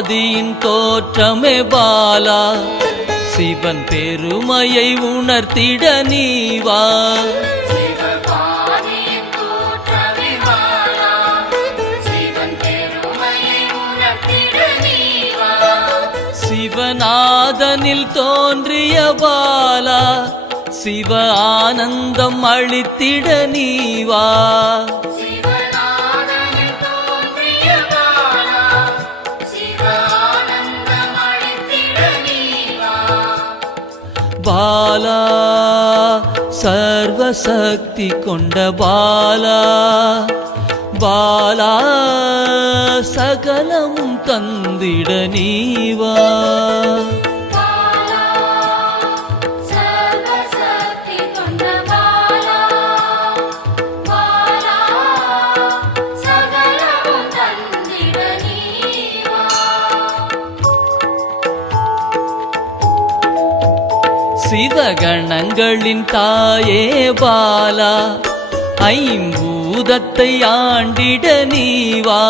ஆதியின் தோற்றமே பாலா, சிவன் பெருமையை உணர்த்திட நீவா. சிவநாதனில் தோன்றிய பாலா, சிவ ஆனந்தம் அளித்திட நீவா. பாலா சர்வசக்தி கொண்ட பாலா, பாலா சகலமும் தந்திட நீவா. சிவகணங்களின் தாயே பாலா, ஐம்பூதத்தை ஆண்டிட நீவா.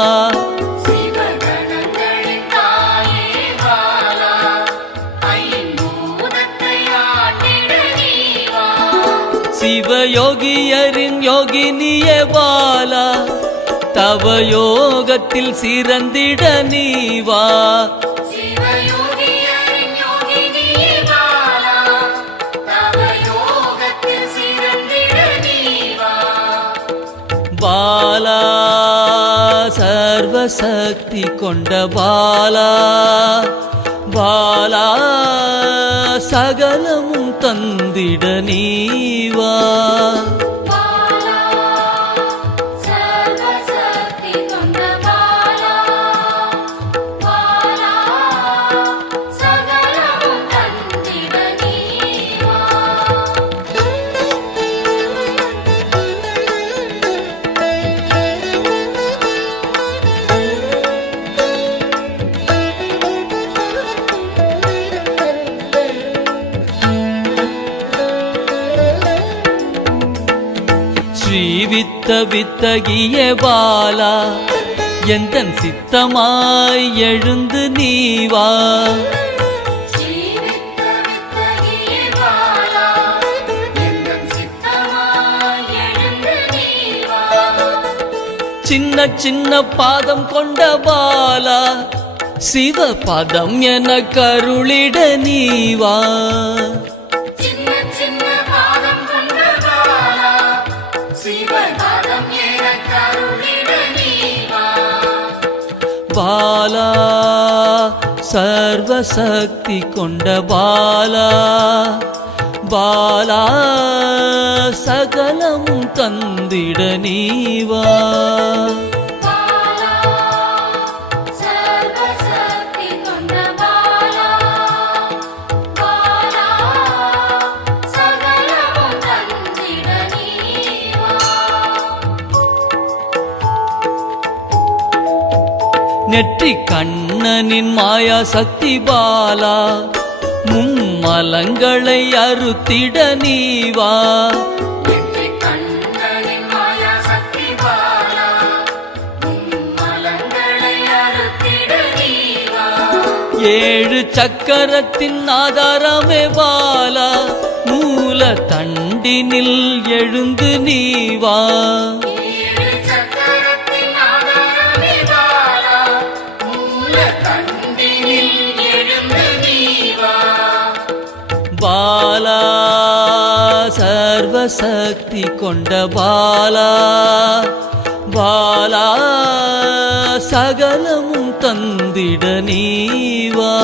சிவயோகியரின் யோகினியே பாலா, தவ யோகத்தில் சிறந்திட நீவா. பாலா சர்வசக்தி கொண்ட பாலா, பாலா சகலமும் தந்திட நீவா. ஸ்ரீவித்த வித்தகிய பாலா, எந்தன் சித்தமாய் எழுந்து நீவா. சின்ன சின்ன பாதம் கொண்ட பாலா, சிவ பதம் என கருளிட நீவா. பாலா சர்வசக்தி கொண்ட பாலா, பாலா சகலமும் தந்திட நீவா. நெற்றி கண்ணனின் மாயா சக்தி பாலா, மும்மலங்களை அறுத்திட நீவா. ஏழு சக்கரத்தின் ஆதாரமே பாலா, மூல தண்டினில் எழுந்து நீவா. பாலா சர்வசக்தி கொண்ட பாலா, பாலா சகலமும் தந்திட நீவா.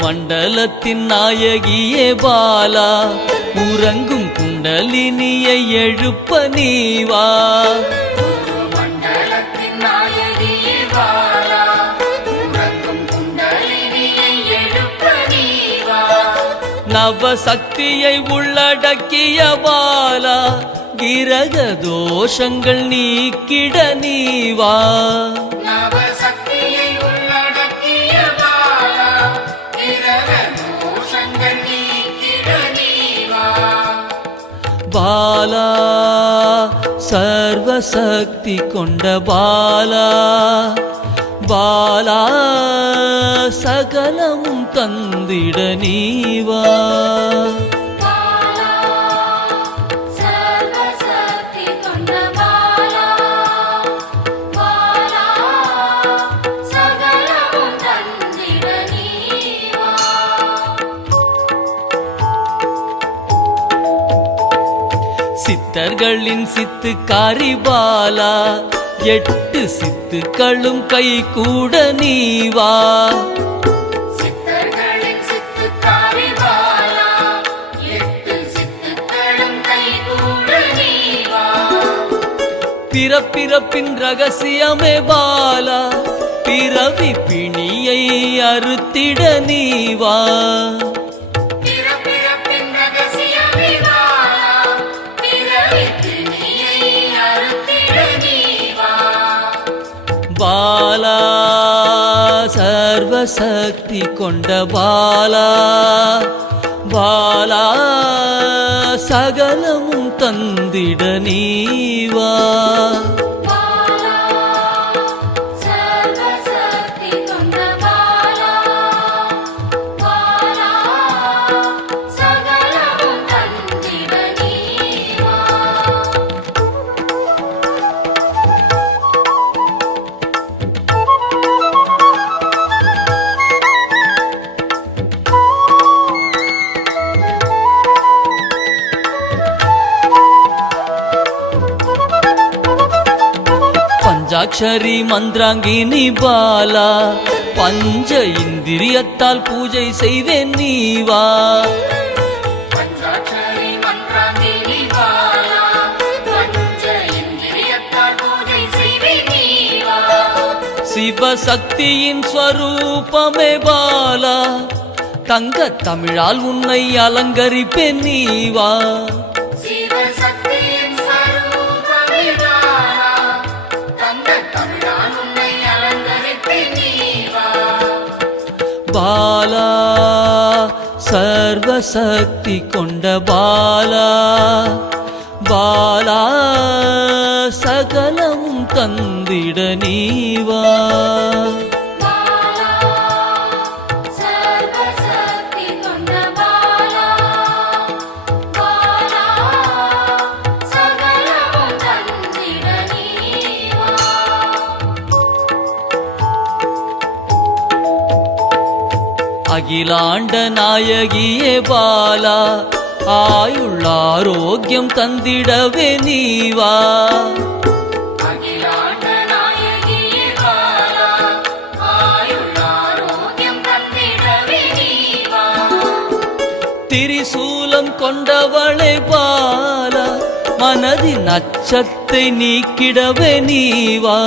மண்டலத்தின் நாயகியே பாலா, உறங்கும் குண்டலினியை எழுப்ப நீவா. மண்டலத்தின் நாயகியே பாலா, நவசக்தியை உள்ளடக்கிய பாலா கிரக தோஷங்கள் நீக்கிட நீவா நவசக்தியை உள்ளடக்கிய பாலா கிரக தோஷங்கள் நீக்கிட நீவா பாலா சர்வசக்தி கொண்ட பாலா பாலா சகலமும் தந்திட நீவா பாலா சர்வசக்தி கொண்ட பாலா பாலா சகலமும் தந்திட நீவா சித்தர்களின் சித்துக்காரி பாலா 8 சித்துக்களும் கை கூட நீவா சித்தர்களின் சித்துக்காரி பாலா 8 சித்துக்களும் கைகூட நீவா பிறப்பிறப்பின் ரகசியமே பாலா பிறவி பிணியை அறுத்திட நீவா பிறப்பிறப்பின் ரகசியமே பாலா பிறவி பிணியை அறுத்திட நீவா பாலா சர்வசக்தி கொண்ட பாலா பாலா சகலமும் தந்திட நீவா பாலா சர்வசக்தி கொண்ட பாலா பாலா சகலமும் தந்திட நீவா பஞ்சாட்சரி மந்திராங்கினி பாலா பஞ்ச இந்திரியத்தால் பூஜை செய்வேன் நீவா பஞ்சாட்சரி மந்திராங்கினி பாலா பஞ்ச இந்திரியத்தால் பூஜை செய்வே நீவா சிவசக்தியின் ஸ்வரூபமே பாலா தங்க தமிழால் உன்னை அலங்கரிப்பேன் நீவா சிவசக்தியின் ஸ்வரூபமே பாலா தங்க தமிழால் உன்னை அலங்கரிப்பேன் நீவா பாலா சர்வசக்தி கொண்ட பாலா பாலா சகலமும் தந்திட நீவா பாலா சர்வசக்தி கொண்ட பாலா பாலா சகலமும் தந்திட நீவா அகிலாண்ட நாயகியே பாலா ஆயுள் ஆரோக்கியம் தந்திடவே நீவா அகிலாண்ட நாயகியே பாலா ஆயுள் ஆரோக்கியம் தந்திடவே நீவா திரிசூலம் கொண்டவளை பாலா மனதின் அச்சத்தை நீக்கிடவே நீவா